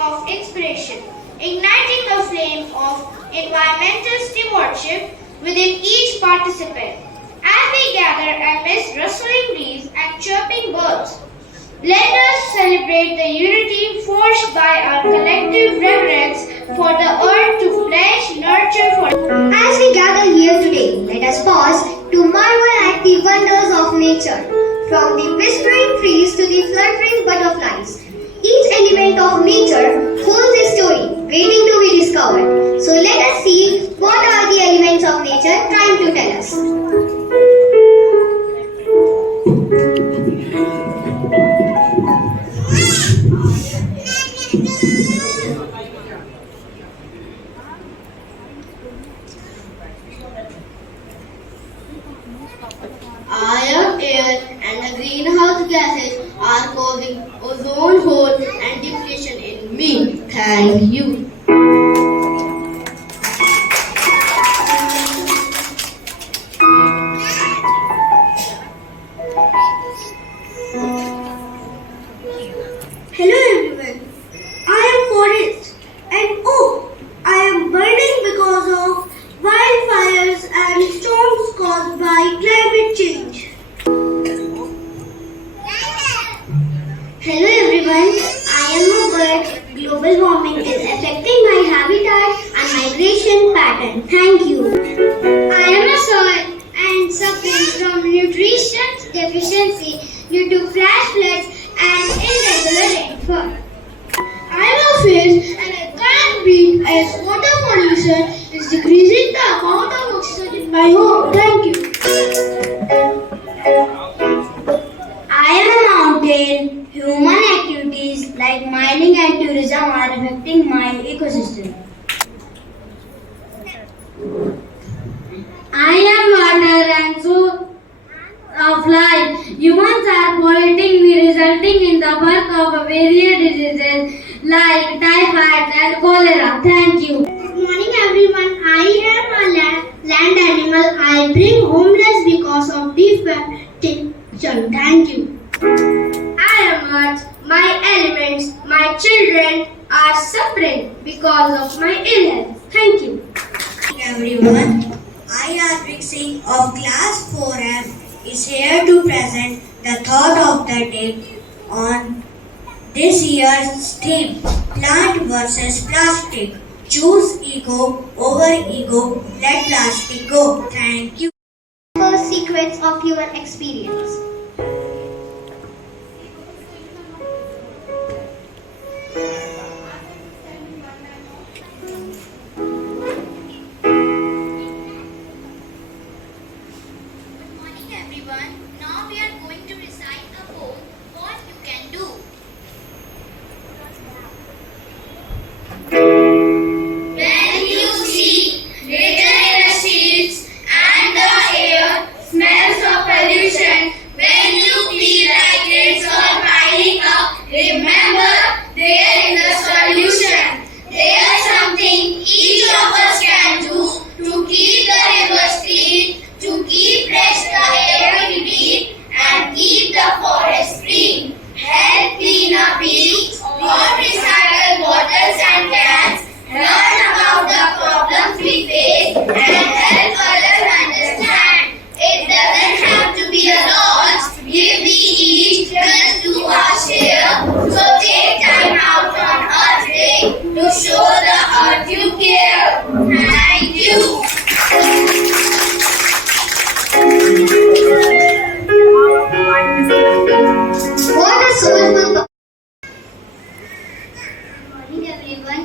of inspiration, igniting a flame of environmental stewardship within each participant. As we gather amidst rustling leaves and chirping birds, let us celebrate the unity forged by our collective reverence for the earth to flourish, nurture for. As we gather here today, let us pause to marvel at the wonders of nature. From the whispering trees to the fluttering butterflies, each element of nature holds a story waiting to be discovered. So let us see what are the elements of nature trying to tell us. Iron, air, and the greenhouse gases are causing ozone hole and depletion in me. Thank you. Hello everyone, I am Forest and oh, I am burning because of wildfires and storms caused by climate change. Hello everyone, I am a bird. Global warming is affecting my habitat and migration pattern. Thank you. I am a soil and suffering from nutrition deficiency due to flash floods and irregular rainfall. I am a fish and I can't breathe as water pollution is decreasing the amount of oxygen in my home. Thank you. I am a mountain. Human activities like mining and tourism are affecting my ecosystem. I am water and so of life. Humans are polluting me, resulting in the birth of various diseases like typhoid and cholera. Thank you. Good morning, everyone. I am a land animal. I bring homeless because of deforestation. Thank you. I am earth. My elements, my children are suffering because of my ill health. Thank you. Everyone, I am Brixing of Class 4F is here to present the thought of the day on this year's theme, Plant versus Plastic. Choose ego over ego, let plastic go. Thank you. First sequence of human experience. Everyone, now we are going to recite a poem, What You Can Do. When you see litter in the streets and the air smells of pollution, when you feel like it's all piling up, remember there is a solution. There's something each of us can do to keep the rivers clean, to keep fresh the air we breathe, and keep the forest green. Help clean a beach, or recycle bottles and cans. Learn about the problems we face and help others understand. It doesn't have to be a loss if we each just do our share. So take time out on Earth Day to show the earth you care. Thank you. What a soulful. Good morning, everyone.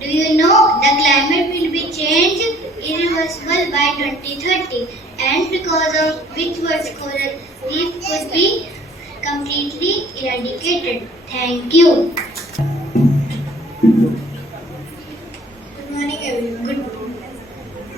Do you know the climate will be changed irreversible by 2030, and because of which world's coral reef could be completely eradicated? Thank you. Good morning, everyone.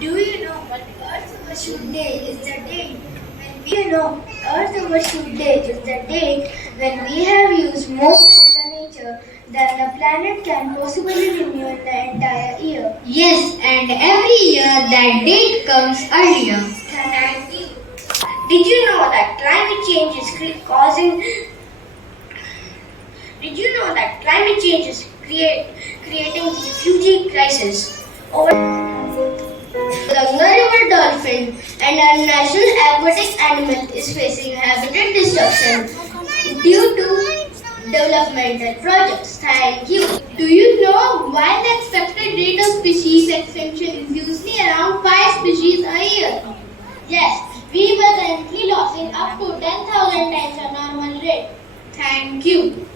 Do you know what Earth Overshoot Day is the date when we know Earth Overshoot Day is the date when we have used most of the nature that the planet can possibly renew in the entire year. Yes, and every year that date comes earlier. Thank you. Did you know that climate change is causing Did you know that climate change is creating refugee crisis? The Ganga River dolphin and our national aquatic animal is facing habitat destruction due to developmental projects. Thank you. Do you know why the expected rate of species extinction is usually around 5 species a year? Yes, we were currently losing up to 10,000 times our normal rate. Thank you.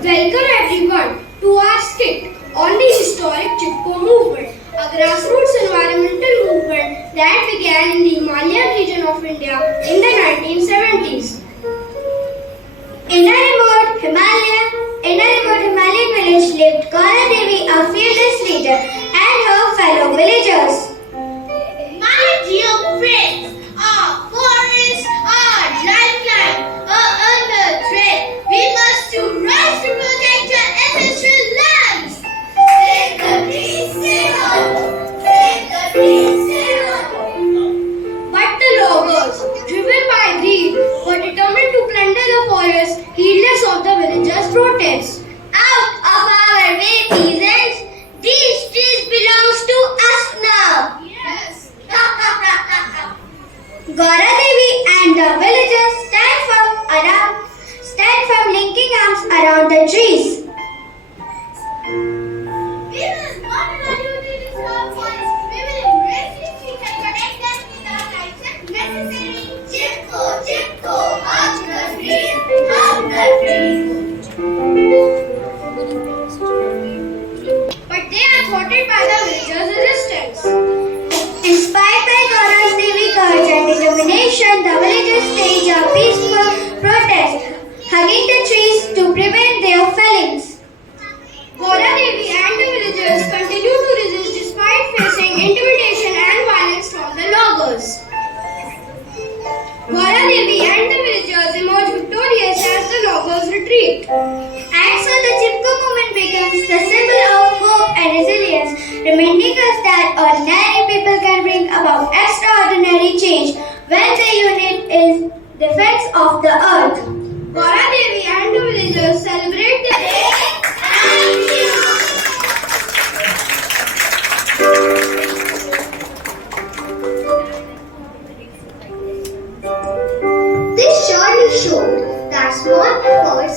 Welcome everyone to our skit on the historic Chipko movement, a grassroots environmental movement that began in the Himalayan region of India in the 1970s. In a remote Himalayan village lived Gaura Devi, a fearless leader, and her fellow villagers. My dear friends, our forests are lifeline, under threat. We must do right to protect our ancestral lands. Save the trees, save us. Save the trees, save us. But the loggers, driven by greed, were determined to plunder the forest, heedless of the villagers' protests. Out of our way, peasants. These trees belongs to us now. Yes. Gaura Devi and the villagers stand firm, linking arms around the trees. We will not allow you to disturb forest. We will embrace these trees and protect them with our rights if necessary. Chipko, Chipko, hug the trees, hug the trees. But they are thwarted by the villagers' resistance. Inspired by Gaura Devi's courage and determination, the villagers staged a peaceful protest, hugging the trees to prevent their fellings. Gaura Devi and the villagers continued to resist despite facing intimidation and violence from the loggers. Gaura Devi and the villagers emerged victorious as the loggers retreat. And so the Chipko movement becomes the symbol of hope and resilience, reminding us that ordinary people can bring about extraordinary change when the unit is defense of the earth. Gaura Devi and the villagers celebrate the day. Thank you. This surely showed that small efforts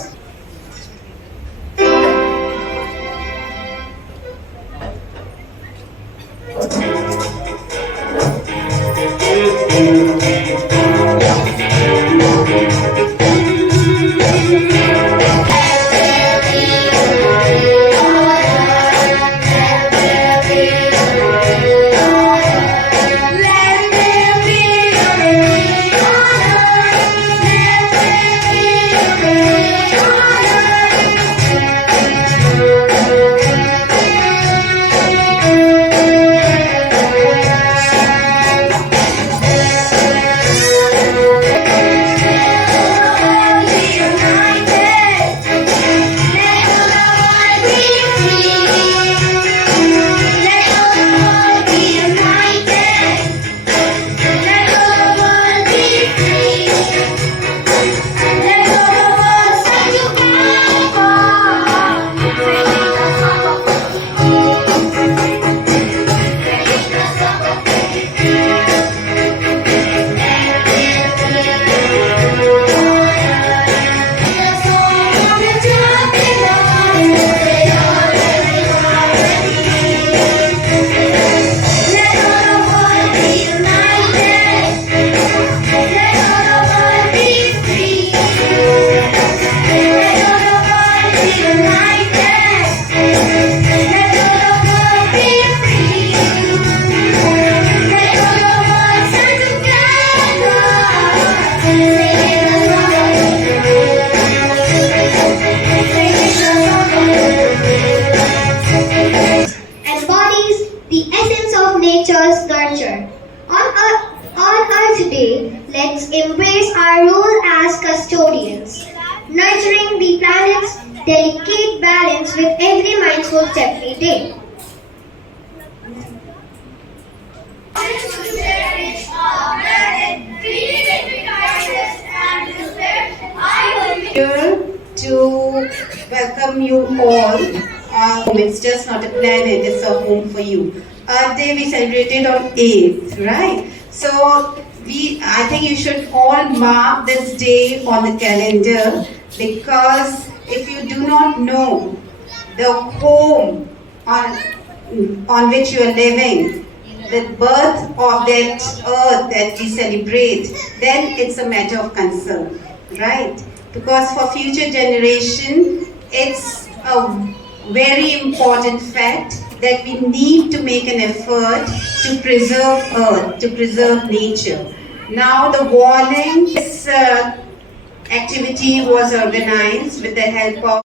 nature's nurture. On Earth Day, let's embrace our role as custodians, nurturing the planet's delicate balance with every mindful step we take. Dear welcome you all. It's just not a planet, it's a home for you. Earth Day we celebrated on 8th, right? So I think you should all mark this day on the calendar, because if you do not know the home on which you are living, the birth of that earth that we celebrate, then it's a matter of concern, right? Because for future generation, it's a very important fact that we need to make an effort to preserve earth, to preserve nature. Now the warning, this activity was organized with the help of